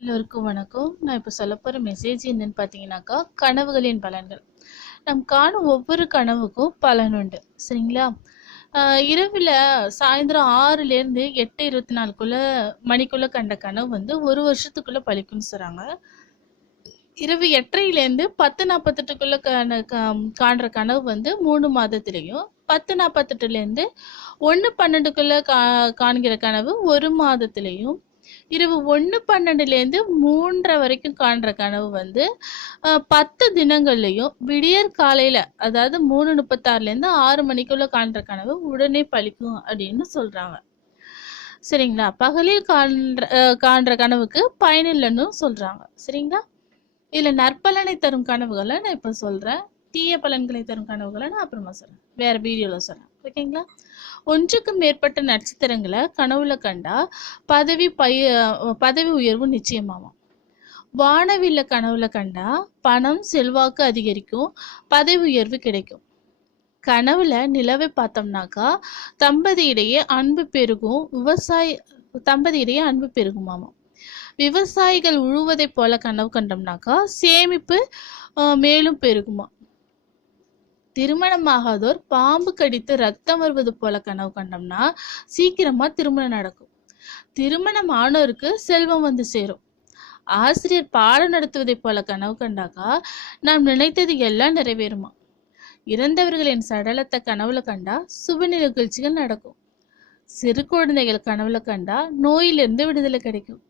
எல்லோருக்கும் வணக்கம். நான் இப்போ சொல்ல போகிற மெசேஜ் என்னன்னு பார்த்தீங்கன்னாக்கா கனவுகளின் பலன்கள். நம் காணும் ஒவ்வொரு கனவுக்கும் பலன் உண்டு. சரிங்களா? இரவில் சாயந்தரம் ஆறுலேருந்து எட்டு இருபத்தி நாலுக்குள்ள மணிக்குள்ளே கண்ட கனவு வந்து ஒரு வருஷத்துக்குள்ளே பழிக்கும்னு சொல்கிறாங்க இரவு எட்டரையிலேருந்து பத்து நாற்பத்தெட்டுக்குள்ளே காண கா- காண்ற கனவு வந்து மூணு மாதத்துலேயும் பத்து நாற்பத்தெட்டுலேருந்து ஒன்று பன்னெண்டுக்குள்ளே கா காண்கிற கனவு ஒரு மாதத்துலேயும் இரவு ஒன்று பன்னெண்டுலேருந்து மூன்றரை வரைக்கும் காண்ற கனவு வந்து பத்து தினங்கள்லையும் விடியற் காலையில் அதாவது மூணு முப்பத்தாறுலேருந்து ஆறு மணிக்குள்ளே காண்ற கனவு உடனே பழிக்கும் அப்படின்னு சொல்கிறாங்க சரிங்களா? பகலில் காண்ற காண்ற கனவுக்கு பயனில்லைன்னு சொல்கிறாங்க சரிங்களா? இதில் நற்பலனை தரும் கனவுகளை நான் இப்போ சொல்கிறேன் தீய பலன்களை தரும் கனவுகளை நான் அப்புறமா சொல்கிறேன் வேறு வீடியோவில் சொல்கிறேன் ஓகேங்களா? ஒன்றுக்கு மேற்பட்ட நட்சத்திரங்களை கனவுல கண்டா பதவி பய பதவி உயர்வு நிச்சயமாகும் வானவில்ல கனவுல கண்டா பணம் செல்வாக்கு அதிகரிக்கும் பதவி உயர்வு கிடைக்கும். கனவுல நிலவை பார்த்தோம்னாக்கா தம்பதியிடையே அன்பு பெருகும் விவசாய தம்பதியிடையே அன்பு பெருகுமாமா விவசாயிகள் உழுவதைப் போல கனவு கண்டோம்னாக்கா சேமிப்பு அஹ், மேலும் பெருகுமா திருமணமாகாதோர் பாம்பு கடித்து ரத்தம் வருவது போல கனவு கண்டோம்னா சீக்கிரமா திருமணம் நடக்கும். திருமணம் ஆனோருக்கு செல்வம் வந்து சேரும். ஆசிரியர் பாடம் நடத்துவதை போல கனவு கண்டாக்கா நாம் நினைத்தது எல்லாம் நிறைவேறுமா? இறந்தவர்களின் சடலத்தை கனவுல கண்டா சுப நிகழ்ச்சிகள் நடக்கும். சிறு குழந்தைகள் கனவுல கண்டா நோயிலிருந்து விடுதலை கிடைக்கும்.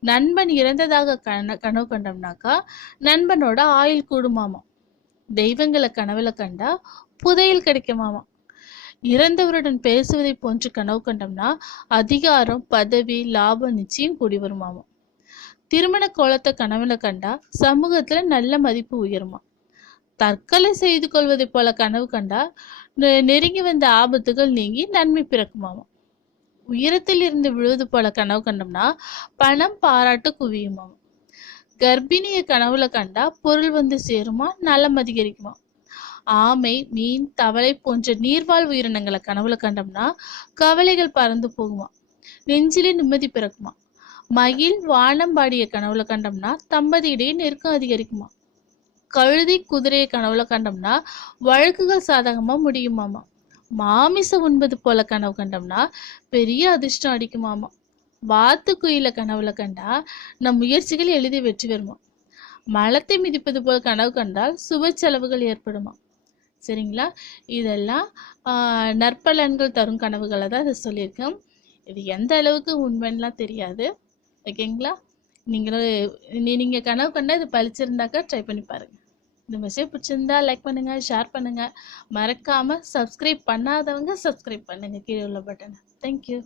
நண்பன் இறந்ததாக கன கனவு கண்டோம்னாக்கா நண்பனோட ஆயுள் கூடுமாமா? தெய்வங்களை கனவுல கண்டா புதையல் கிடைக்குமாமா இறந்தவருடன் பேசுவதை போன்று கனவு கண்டோம்னா அதிகாரம் பதவி லாபம் நிச்சயம் கூடி வருமாமா திருமண கோலத்தை கனவுல கண்டா சமூகத்துல நல்ல மதிப்பு உயருமா. தற்கொலை செய்து கொள்வதைப் போல கனவு கண்டா நெ- நெருங்கி வந்த ஆபத்துகள் நீங்கி நன்மை பிறக்குமாமா உயரத்தில் இருந்து விழுவது போல கனவு கண்டோம்னா பணம் பாராட்டு குவியுமாமா கர்ப்பிணிய கனவுல கண்டா பொருள் வந்து சேருமா நலம் அதிகரிக்குமா? ஆமை மீன் தவளை போன்ற நீர்வாழ் உயிரினங்களை கனவுல கண்டோம்னா கவலைகள் பறந்து போகுமா? நெஞ்சிலே நிம்மதி பிறக்குமா? மயில் வானம்பாடிய கனவுல கண்டோம்னா தம்பதியிடையே நெருக்கம் அதிகரிக்குமா? கழுதி குதிரையை கனவுல கண்டோம்னா வழக்குகள் சாதகமா முடியுமாமா? மாமிசம் உண்பது போல கனவு கண்டோம்னா பெரிய அதிர்ஷ்டம் அடிக்குமாமா? வாத்து குயில கனவுல கண்டா நம் முயற்சிகள் எளிதில் வெற்றி பெறுமா? மலத்தை மிதிப்பது போல் கனவு கண்டால் சுப செலவுகள் ஏற்படுமா? சரிங்களா? இதெல்லாம் நற்பலன்கள் தரும் கனவுகளை தான் இதை சொல்லியிருக்கேன். இது எந்த அளவுக்கு உண்மைன்னுலாம் தெரியாது. ஓகேங்களா? நீங்களும் நீங்கள் கனவு கண்டா இது பழிச்சிருந்தாக்கா ட்ரை பண்ணி பாருங்கள் இந்த மெசேஜ் பிடிச்சிருந்தா லைக் பண்ணுங்கள் ஷேர் பண்ணுங்கள் மறக்காமல் சப்ஸ்கிரைப் பண்ணாதவங்க சப்ஸ்கிரைப் பண்ணுங்கள் கீழே உள்ள பட்டனை தேங்க்யூ